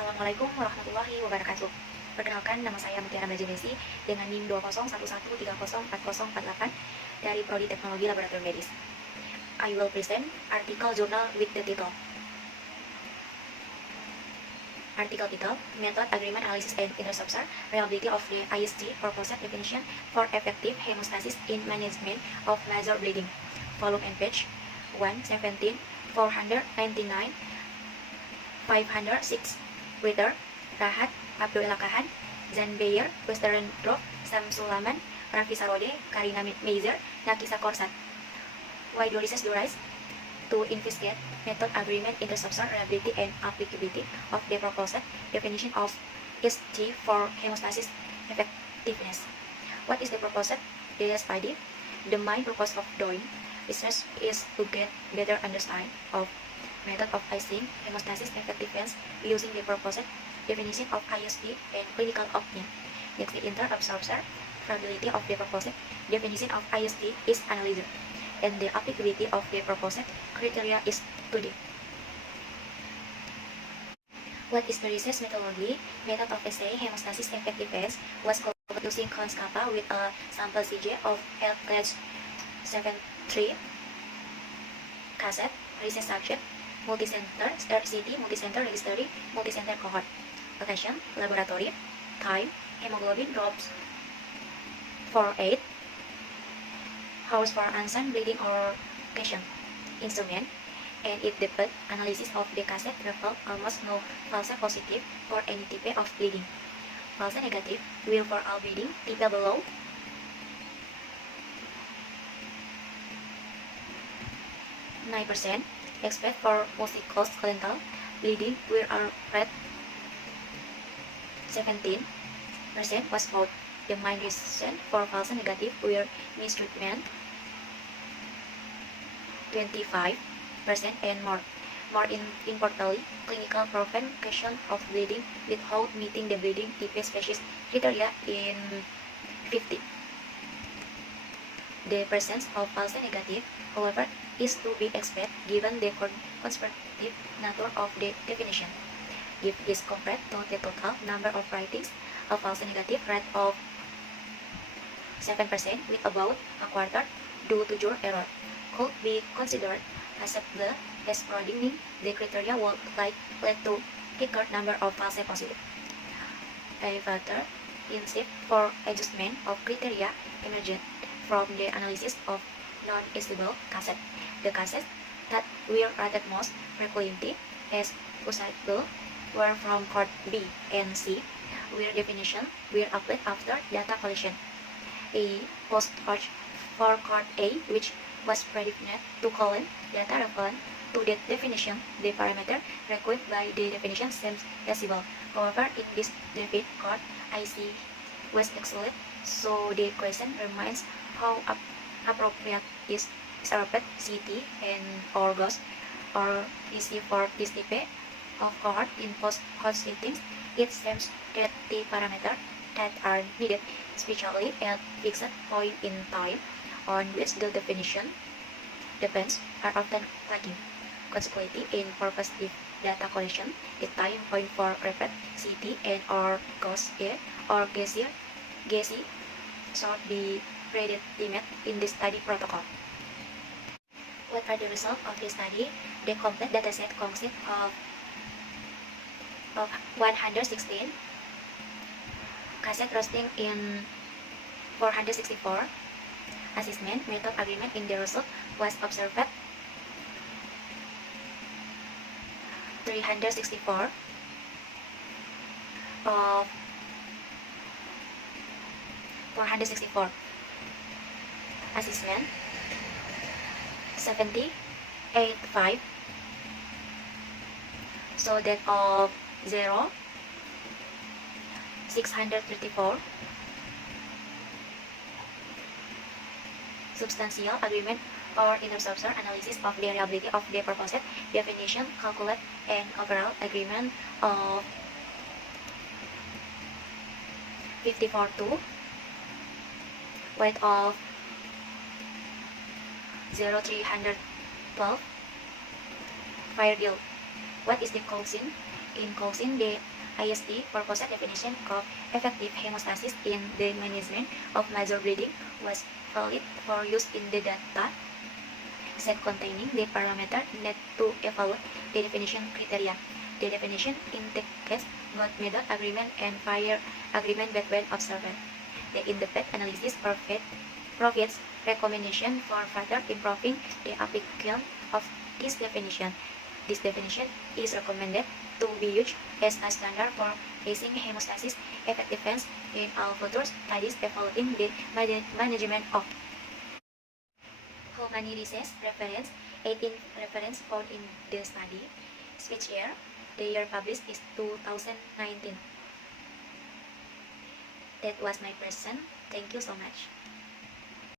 Assalamualaikum warahmatullahi wabarakatuh. Perkenalkan, nama saya Mutiara Brajanesi dengan NIM 2011304048 dari Prodi Teknologi Laboratorium Medis. I will present article journal with the title Method, Agreement, Analysis, and Interceptor, Reliability of the IST Proposed Definition for Effective Hemostasis in Management of Major Bleeding. Volume and page 117, 499, 506. Writer, Rahat, Abdul Lakahan, Zan Bayer, Western Drop, Samsulaman, Raffi Sarode, Karina Meiser, Nakisa Korsat. Why do research do rise? To investigate method, agreement, interception, reliability, and applicability of the proposed definition of IST for hemostasis effectiveness. What is the proposed data study? The main purpose of doing research is to get better understanding of method of assessing hemostasis effectiveness using the proposed definition of IST and clinical opinion. Next, the inter-absorption probability of the proposed definition of IST is analyzed, and the applicability of the proposed criteria is studied. What is the research methodology? Method of assessing hemostasis effectiveness was conducted using Cons-Kappa with a sample CJ of health class 7-3 cassette, research subject, multicenter, RCT, multicenter registry, multicenter cohort. Location, laboratory. Time, hemoglobin drops 4-8. House for unseen bleeding or question. Instrument, and it depth analysis of the cassette revealed almost no false positive for any type of bleeding. False negative will for all bleeding type below. 9% expect for musculoskeletal bleeding where our rate 17% was found. The main reason for false negative were mistreatment 25% and more. More importantly, clinical prevention of bleeding without meeting the bleeding type species criteria in 50. The presence of false negative, however, is to be expected given the conservative nature of the definition. If this compared to the total number of writings, a false negative rate of 7% with about a quarter due to juror error could be considered acceptable as broadening the criteria would lead to higher number of false positive. A further incentive for adjustment of criteria emerged from the analysis of non-stable cassettes. The cassettes that were rated most frequently as usable were from Court B and C, where definitions were applied after data collection. A post-hoc for Court A, which was predicted to collect data relevant to that definition. The parameter required by the definition seems feasible. However, in this debate, Court IC was excluded, so the question remains how appropriate is RPET, CT, and or GOS or DC for this type of cohort in post-hoc settings. It seems that the parameters that are needed, especially at fixed point in time on which the definition depends, are often lacking. Consequently, in purposive data collection, the time point for RPET, CT, and or GOS or GESI should be predetermined in the study protocol. What are the results of this study? The complete dataset consists of 116 cassette roasting in 464 assessment method agreement. In the result was observed 364 of 464 assessment 78.5, so that of 0 634 substantial agreement or interception analysis of the reliability of the proposed definition, calculate and overall agreement of 54.2, weight of 0.312, fire deal. What is the causing in causing the IST purpose definition of effective hemostasis in the management of major bleeding was valid for use in the data set containing the parameter needed to evaluate the definition criteria. The definition indicates both method agreement and prior agreement between observers. The in-depth analysis provides recommendation for further improving the application of this definition. This definition is recommended to be used as a standard for assessing hemostasis effectiveness in all future studies evaluating the management of Humani Research reference. 18 reference found in the study. Which year? The year published is 2019. That was my person. Thank you so much.